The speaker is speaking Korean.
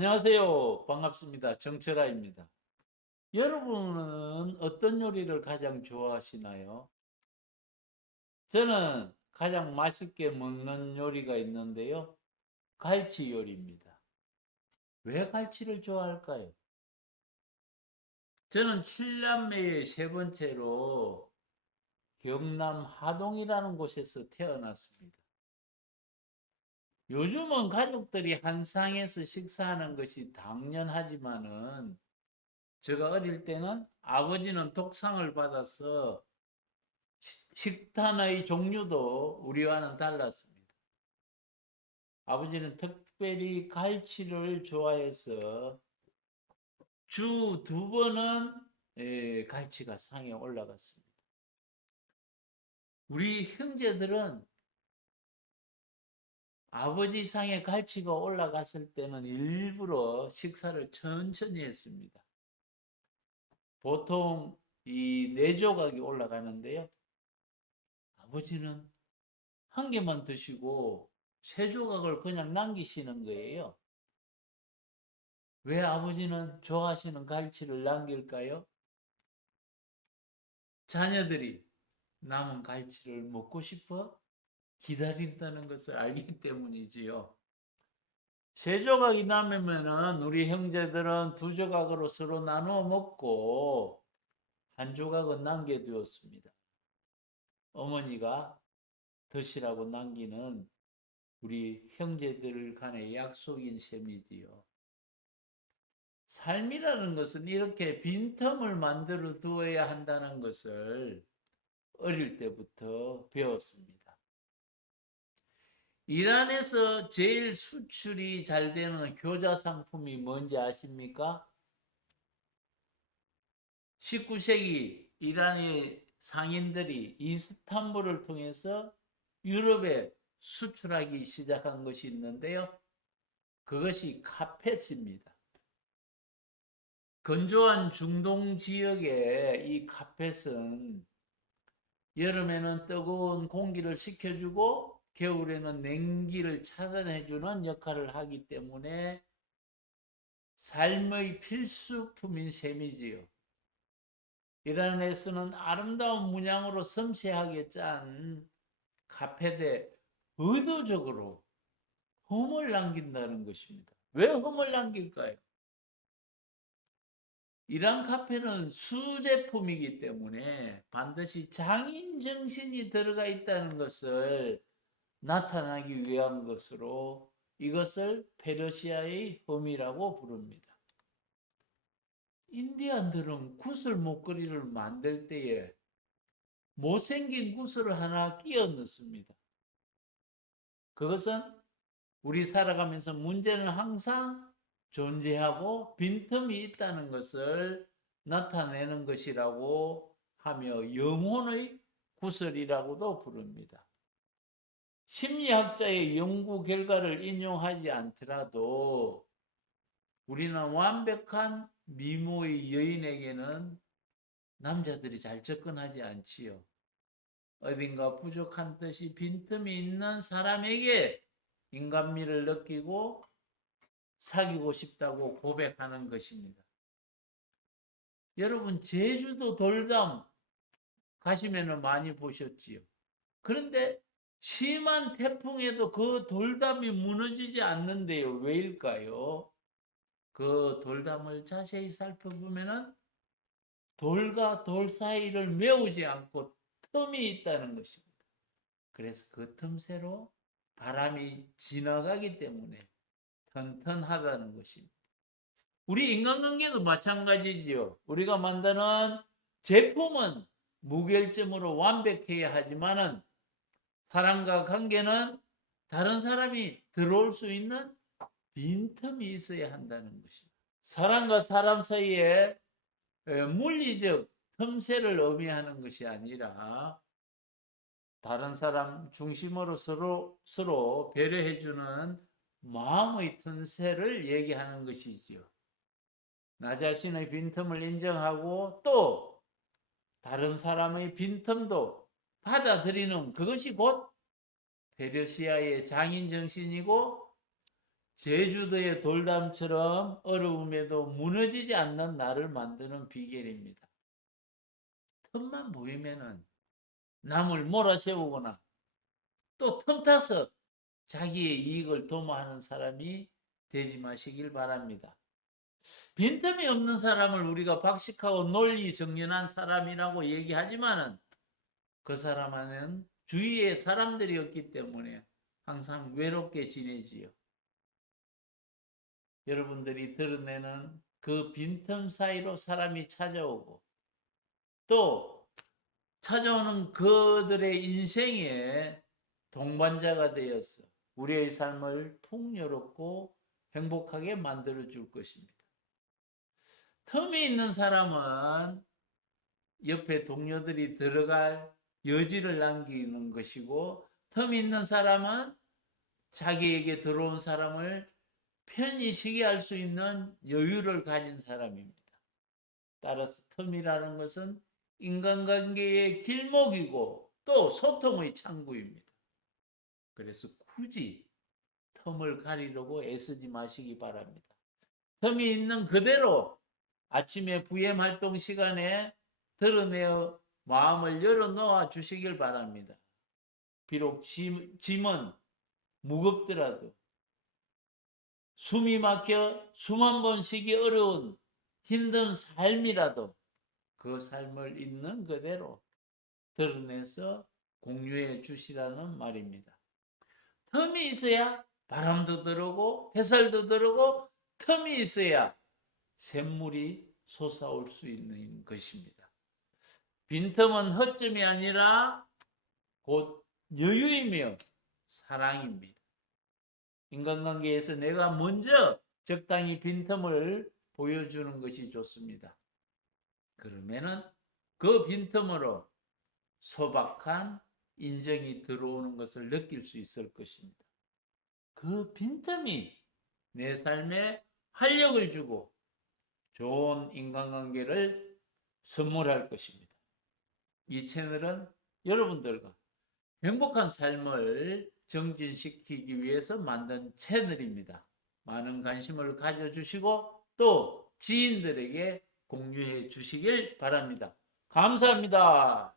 안녕하세요. 반갑습니다. 정철아입니다. 여러분은 어떤 요리를 가장 좋아하시나요? 저는 가장 맛있게 먹는 요리가 있는데요. 갈치 요리입니다. 왜 갈치를 좋아할까요? 저는 칠남매의 세 번째로 경남 하동이라는 곳에서 태어났습니다. 요즘은 가족들이 한 상에서 식사하는 것이 당연하지만은 제가 어릴 때는 아버지는 독상을 받아서 시- 식단의 종류도 우리와는 달랐습니다. 아버지는 특별히 갈치를 좋아해서 주 두 번은 에, 갈치가 상에 올라갔습니다. 우리 형제들은 아버지 상에 갈치가 올라갔을 때는 일부러 식사를 천천히 했습니다. 보통 이 네 조각이 올라가는데요. 아버지는 한 개만 드시고 세 조각을 그냥 남기시는 거예요. 왜 아버지는 좋아하시는 갈치를 남길까요? 자녀들이 남은 갈치를 먹고 싶어 기다린다는 것을 알기 때문이지요. 세 조각이 남으면은 우리 형제들은 두 조각으로 서로 나누어 먹고 한 조각은 남겨두었습니다. 어머니가 드시라고 남기는 우리 형제들 간의 약속인 셈이지요. 삶이라는 것은 이렇게 빈틈을 만들어 두어야 한다는 것을 어릴 때부터 배웠습니다. 이란에서 제일 수출이 잘 되는 효자 상품이 뭔지 아십니까? 19세기 이란의 상인들이 이스탄불을 통해서 유럽에 수출하기 시작한 것이 있는데요. 그것이 카펫입니다. 건조한 중동 지역의 이 카펫은 여름에는 뜨거운 공기를 식혀주고 겨울에는 냉기를 차단해주는 역할을 하기 때문에 삶의 필수품인 셈이지요. 이란에서는 아름다운 문양으로 섬세하게 짠 카펫에 의도적으로 흠을 남긴다는 것입니다. 왜 흠을 남길까요? 이란 카페는 수제품이기 때문에 반드시 장인 정신이 들어가 있다는 것을 나타나기 위한 것으로 이것을 페르시아의 흠이라고 부릅니다. 인디안들은 구슬 목걸이를 만들 때에 못생긴 구슬을 하나 끼워 넣습니다. 그것은 우리 살아가면서 문제는 항상 존재하고 빈틈이 있다는 것을 나타내는 것이라고 하며 영혼의 구슬이라고도 부릅니다. 심리학자의 연구 결과를 인용하지 않더라도 우리는 완벽한 미모의 여인에게는 남자들이 잘 접근하지 않지요. 어딘가 부족한 듯이 빈틈이 있는 사람에게 인간미를 느끼고 사귀고 싶다고 고백하는 것입니다. 여러분, 제주도 돌담 가시면 많이 보셨지요. 그런데 심한 태풍에도 그 돌담이 무너지지 않는데요. 왜일까요? 그 돌담을 자세히 살펴보면은 돌과 돌 사이를 메우지 않고 틈이 있다는 것입니다. 그래서 그 틈새로 바람이 지나가기 때문에 튼튼하다는 것입니다. 우리 인간관계도 마찬가지지요. 우리가 만드는 제품은 무결점으로 완벽해야 하지만은 사람과 관계는 다른 사람이 들어올 수 있는 빈틈이 있어야 한다는 것입니다. 사람과 사람 사이에 에, 물리적 틈새를 의미하는 것이 아니라 다른 사람 중심으로 서로 서로 배려해주는 마음의 틈새를 얘기하는 것이지요. 나 자신의 빈틈을 인정하고 또 다른 사람의 빈틈도 받아들이는 그것이 곧 페르시아의 장인 정신이고 제주도의 돌담처럼 어려움에도 무너지지 않는 나를 만드는 비결입니다. 틈만 보이면은 남을 몰아세우거나 또 틈 타서 자기의 이익을 도모하는 사람이 되지 마시길 바랍니다. 빈틈이 없는 사람을 우리가 박식하고 논리 정연한 사람이라고 얘기하지만은 그 사람 안에는 주위에 사람들이 없기 때문에 항상 외롭게 지내지요. 여러분들이 드러내는 그 빈틈 사이로 사람이 찾아오고 또 찾아오는 그들의 인생에 동반자가 되어서 우리의 삶을 풍요롭고 행복하게 만들어 줄 것입니다. 틈이 있는 사람은 옆에 동료들이 들어갈 여지를 남기는 것이고 틈이 있는 사람은 자기에게 들어온 사람을 편히 쉬게 할수 있는 여유를 가진 사람입니다. 따라서 틈이라는 것은 인간관계의 길목이고 또 소통의 창구입니다. 그래서 굳이 틈을 가리려고 애쓰지 마시기 바랍니다. 틈이 있는 그대로 아침에 VM 활동 시간에 드러내어 마음을 열어놓아 주시길 바랍니다. 비록 짐, 짐은 무겁더라도 숨이 막혀 숨한번 쉬기 어려운 힘든 삶이라도 그 삶을 있는 그대로 드러내서 공유해 주시라는 말입니다. 틈이 있어야 바람도 들어오고 햇살도 들어오고 틈이 있어야 샘물이 솟아올 수 있는 것입니다. 빈틈은 허점이 아니라 곧 여유이며 사랑입니다. 인간관계에서 내가 먼저 적당히 빈틈을 보여주는 것이 좋습니다. 그러면은 그 빈틈으로 소박한 인정이 들어오는 것을 느낄 수 있을 것입니다. 그 빈틈이 내 삶에 활력을 주고 좋은 인간관계를 선물할 것입니다. 이 채널은 여러분들과 행복한 삶을 정진시키기 위해서 만든 채널입니다. 많은 관심을 가져주시고 또 지인들에게 공유해 주시길 바랍니다. 감사합니다.